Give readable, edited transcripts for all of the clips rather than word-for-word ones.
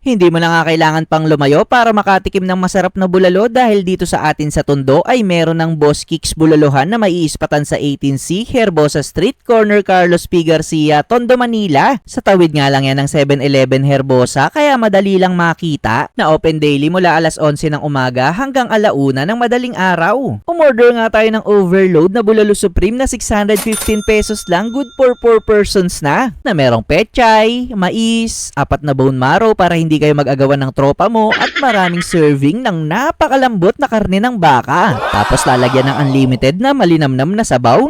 Hindi mo na nga kailangan pang lumayo para makatikim ng masarap na bulalo dahil dito sa atin sa Tondo ay meron ng Boss Kicks Bulalohan na maiispatan sa 18C, Herbosa Street, Corner Carlos P. Garcia, Tondo, Manila. Sa tawid nga lang yan ng 7-Eleven Herbosa kaya madali lang makita na open daily mula alas 11 ng umaga hanggang alauna ng madaling araw. Umorder nga tayo ng overload na Bulalo Supreme na 615 pesos lang, good for 4 persons na merong pechay, mais, 4 na bone marrow para hindi kayo mag-agawan ng tropa mo at maraming serving ng napakalambot na karne ng baka. Tapos lalagyan ng unlimited na malinamnam na sabaw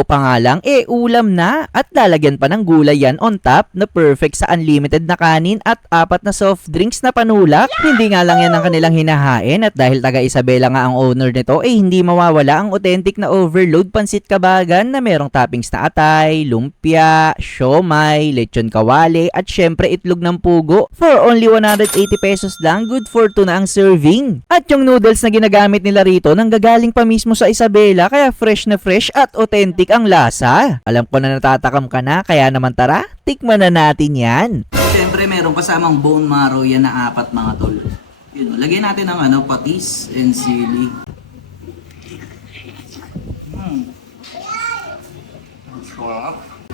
pa nga lang ulam na at lalagyan pa ng gulay yan on top na perfect sa unlimited na kanin at 4 na soft drinks na panulak. Hindi nga lang yan ang kanilang hinahain at dahil taga Isabela nga ang owner nito hindi mawawala ang authentic na overload pansit kabagan na merong toppings na atay, lumpia, siomay, lechon kawali at syempre itlog ng pugo for only 180 pesos lang, good for 2 na ang serving. At yung noodles na ginagamit nila rito nanggagaling pa mismo sa Isabela kaya fresh na fresh at authentic ang lasa. Alam ko na natatakam ka na kaya naman tara, tikman na natin yan. Siyempre meron kasamang bone marrow yan na 4 mga tol. Yun, lagyan natin ng patis and sili.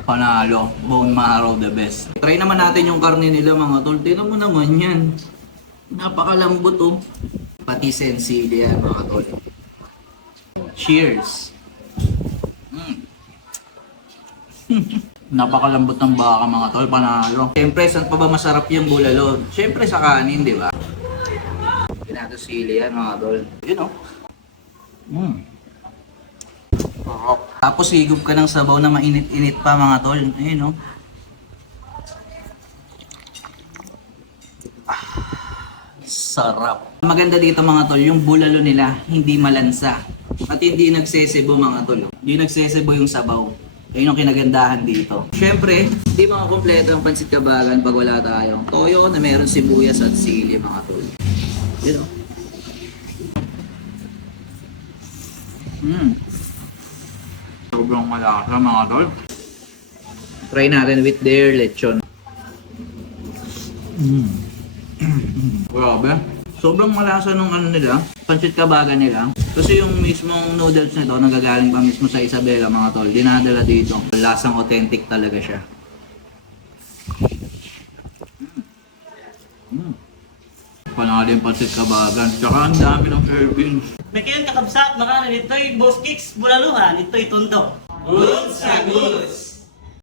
Panalo, bone marrow the best. Try naman natin yung karne nila mga tol. Tignan mo naman yan. Napakalambot oh. Patis and sili yan mga tol. Cheers. Napakalambot ng baka mga tol, panalo. Siyempre, saan pa ba masarap yung bulalo? Siyempre sa kanin, di ba? Pinato sili yan mga tol. Yun oh. Tapos higop ka ng sabaw na mainit-init pa mga tol. Ayun oh. Sarap. Maganda dito mga tol, yung bulalo nila hindi malansa. At hindi nagsesebo mga tol. Hindi nagsesebo yung sabaw. Ayun ang kinagandahan dito. Siyempre, hindi mga kompleto ang pansit kabagan pag wala tayong toyo na meron sibuyas at sili mga tol. Yun oh. Sobrang malasa mga tol. Try natin with their lechon. Grabe. Sobrang malasa nung nila, pansit kabagan nila. Kasi yung mismong noodles nito nagagaling pa mismo sa Isabela mga tol. Dinadala dito. Lasang authentic talaga siya. Panalo yung pansit kabagan. Tsaka ang dami ng serving. May kakabsat mga nito'y Boss Kicks Bulaluhan, ito'y Tondo. Goods sa goods!